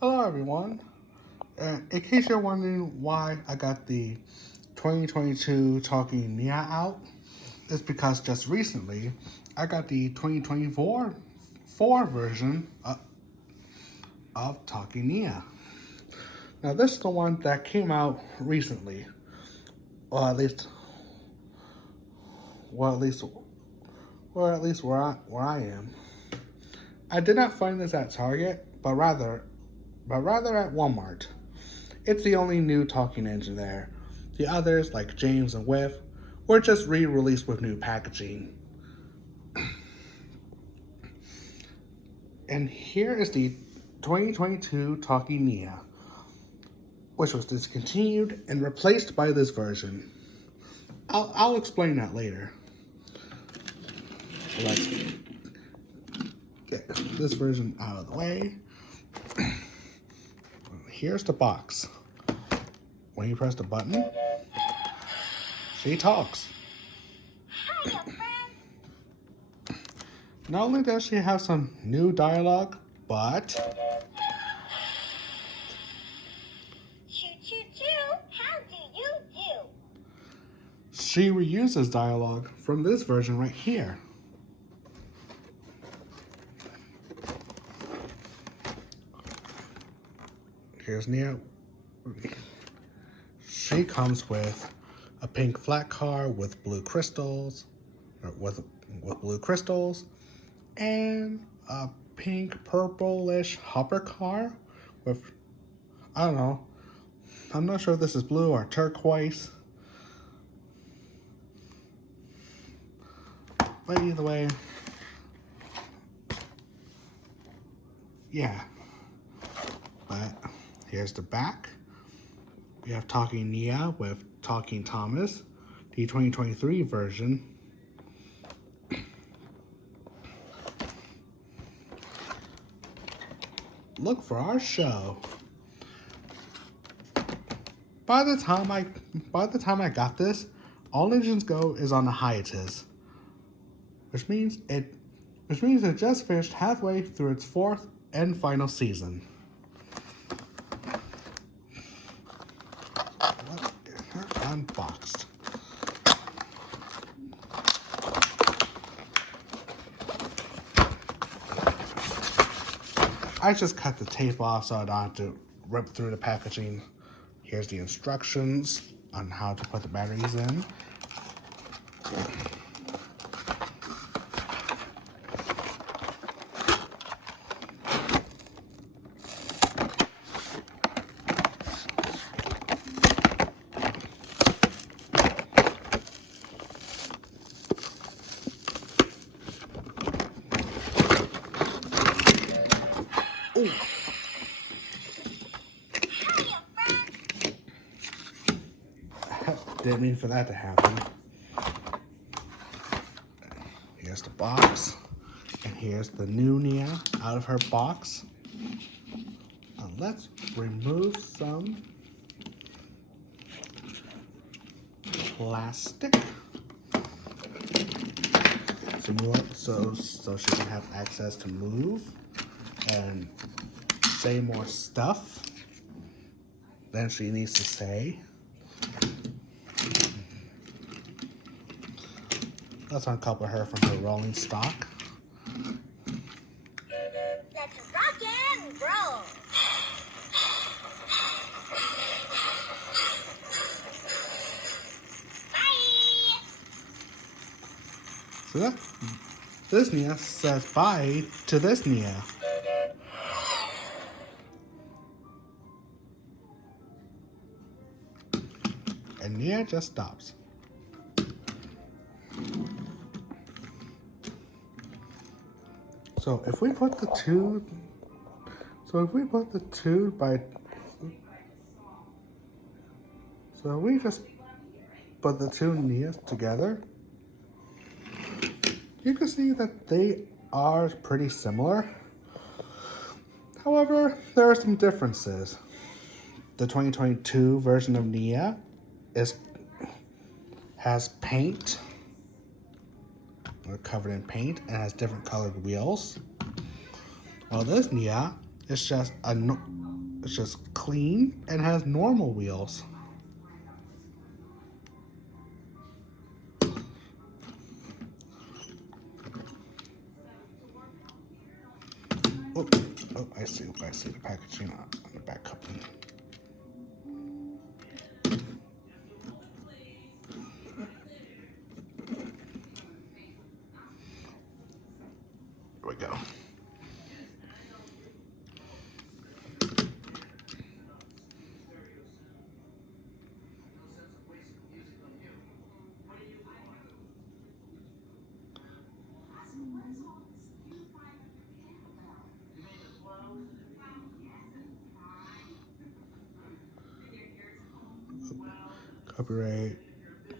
Hello everyone. In case you're wondering why I got the 2022 Talking Nia out, it's because just recently I got the 2024 version of Talking Nia. Now this is the one that came out recently, or at least, well at least, where I am. I did not find this at Target, but rather at Walmart. It's the only new talking engine there. The others, like James and Whiff, were just re-released with new packaging. And here is the 2022 Talking Nia, which was discontinued and replaced by this version. I'll explain that later. Let's get this version out of the way. Here's the box. When you press the button, she talks. Hiya, friend. Not only does she have some new dialogue, but Choo choo choo. How do you do? she reuses dialogue from this version right here. Here's Nia. She comes with a pink flat car with blue crystals, with blue crystals, and a pink purplish hopper car with, I don't know, I'm not sure if this is blue or turquoise. But either way, yeah. But here's the back. We have Talking Nia with Talking Thomas, the 2023 version. Look for our show. By the time I got this, All Engines Go is on the hiatus, which means it just finished halfway through its fourth and final season. Let's get her unboxed. I just cut the tape off so I don't have to rip through the packaging. Here's the instructions on how to put the batteries in. Ooh. Hiya, friend. Didn't mean for that to happen. Here's the box. And here's the new Nia out of her box. Now let's remove some plastic. So she can have access to move and say more stuff than she needs to say. Let's uncouple her from her rolling stock. Let's rock and roll. Bye. So this Nia says bye to this Nia. And Nia just stops. So if we put the two Nias together, you can see that they are pretty similar. However, there are some differences. The 2022 version of Nia has paint. They're covered in paint and has different colored wheels. While this Nia It's just it's just clean and has normal wheels. Oh, I see the packaging on the back cover. Here we go. Copyright,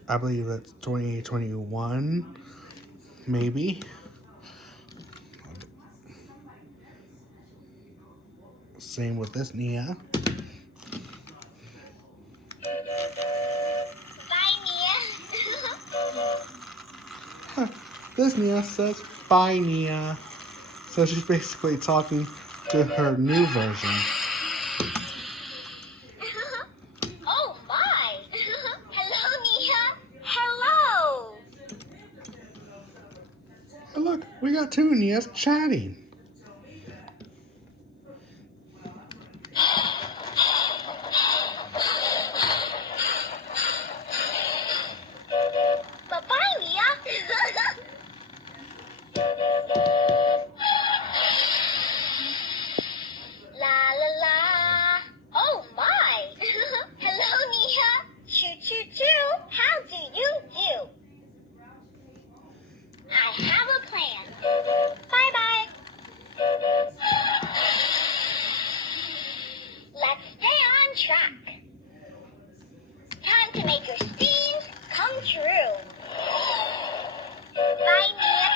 I believe that's 2021, maybe. Same with this Nia. Bye, Nia. This Nia says, "Bye, Nia." So she's basically talking to her new version. Oh my! Hello, Nia. Hello. And look, we got two Nias chatting. Bye-bye, Nia. La la la. Oh my! Hello, Nia. Choo choo choo. How do you do? I have a plan. Bye bye. Let's stay on track. Time to make your scenes come true. Bye, Nia.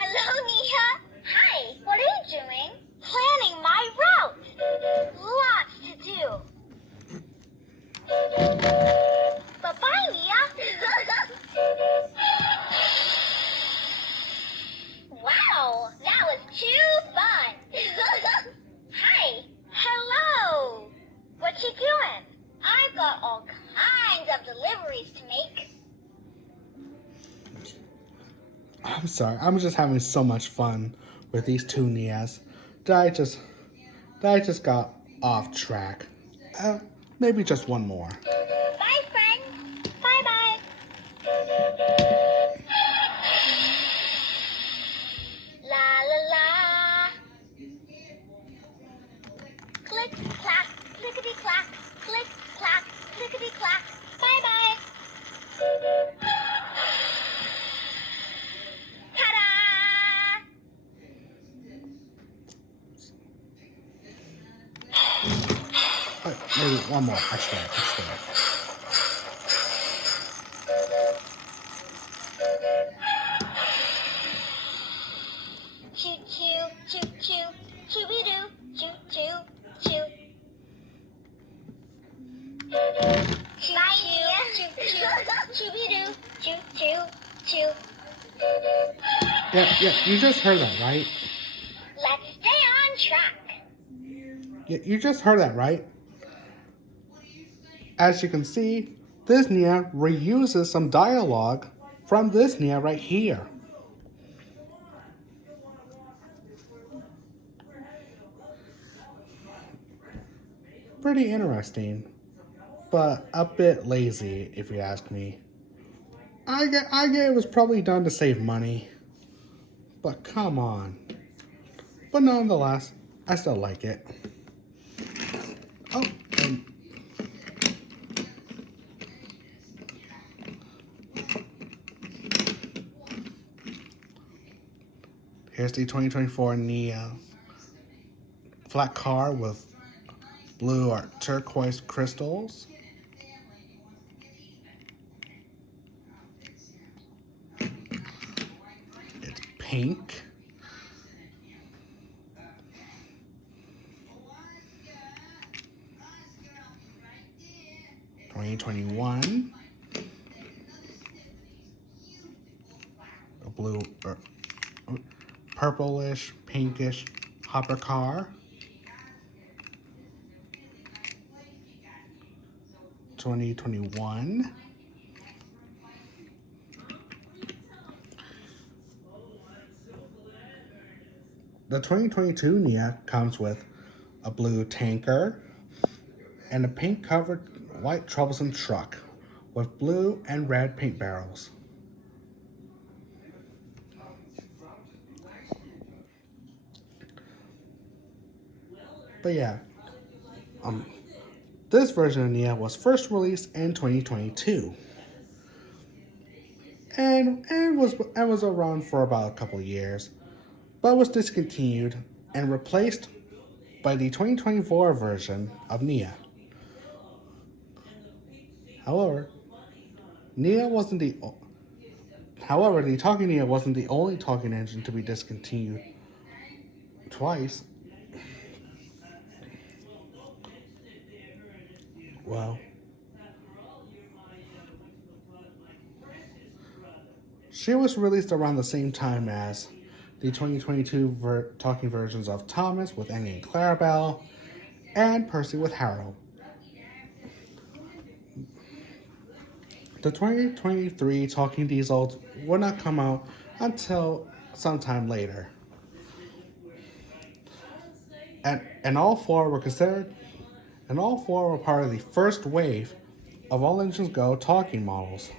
Hello, Nia. Hi, what are you doing? Planning my route. Lots to do. Bye-bye, Nia. Wow, that was too fun. Hi. Hello. What you doing? I've got all kinds of deliveries to make. I'm sorry, I'm just having so much fun with these two Nias that I just got off track. Maybe just one more. Bye, friend. Bye-bye. La la la. Click, clack, clickety clack, click, clack, clickety clack. Bye-bye. Ta-da! Maybe one more. I swear. Choo choo, choo choo, choo doo, choo choo, choo. Bye, choo choo, choo doo, choo choo, choo. Yeah, you just heard that, right? Let's stay on track. Yeah, you just heard that, right? As you can see, this Nia reuses some dialogue from this Nia right here. Pretty interesting, but a bit lazy if you ask me. I get it was probably done to save money, but come on. But nonetheless, I still like it. Oh, and here's the 2024 Nia flat car with blue or turquoise crystals. It's pink. (2021) a purplish, pinkish hopper car. 2021. The 2022 Nia comes with a blue tanker and a pink-covered white troublesome truck with blue and red paint barrels. But yeah, this version of Nia was first released in 2022 and was around for about a couple of years, but was discontinued and replaced by the 2024 version of Nia. However, the talking Nia wasn't the only talking engine to be discontinued twice. Well, she was released around the same time as the 2022 talking versions of Thomas with Annie and Clarabelle and Percy with Harold. The 2023 talking diesels would not come out until sometime later. And all four were part of the first wave of All Engines Go talking models.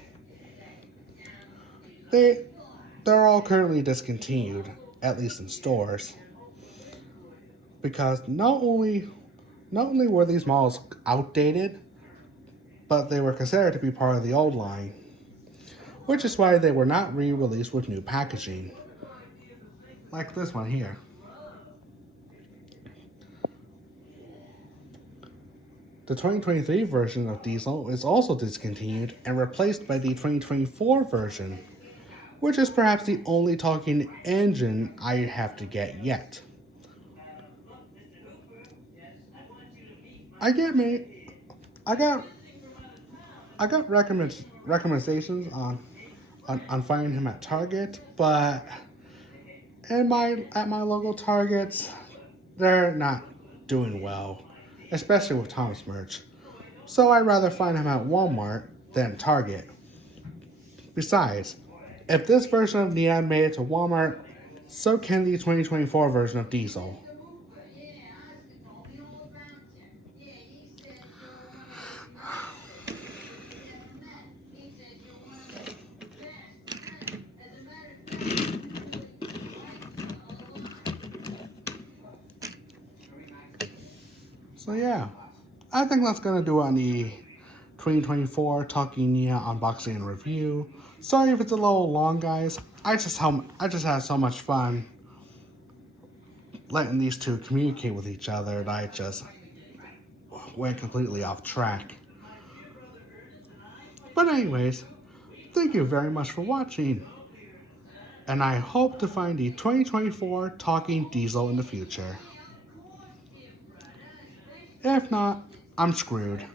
They're all currently discontinued, at least in stores, because not only were these models outdated, but they were considered to be part of the old line, which is why they were not re-released with new packaging, like this one here. The 2023 version of Diesel is also discontinued and replaced by the 2024 version, which is perhaps the only talking engine I have to get yet. I got recommendations on finding him at Target, but at my local Targets, they're not doing well, especially with Thomas merch. So I'd rather find him at Walmart than Target. Besides, if this version of Neon made it to Walmart, so can the 2024 version of Diesel. So yeah, I think that's gonna do it on the 2024 Talking Nia unboxing and review. Sorry if it's a little long, guys. I just had so much fun letting these two communicate with each other that I just went completely off track. But anyways, thank you very much for watching, and I hope to find the 2024 Talking Diesel in the future. If not, I'm screwed.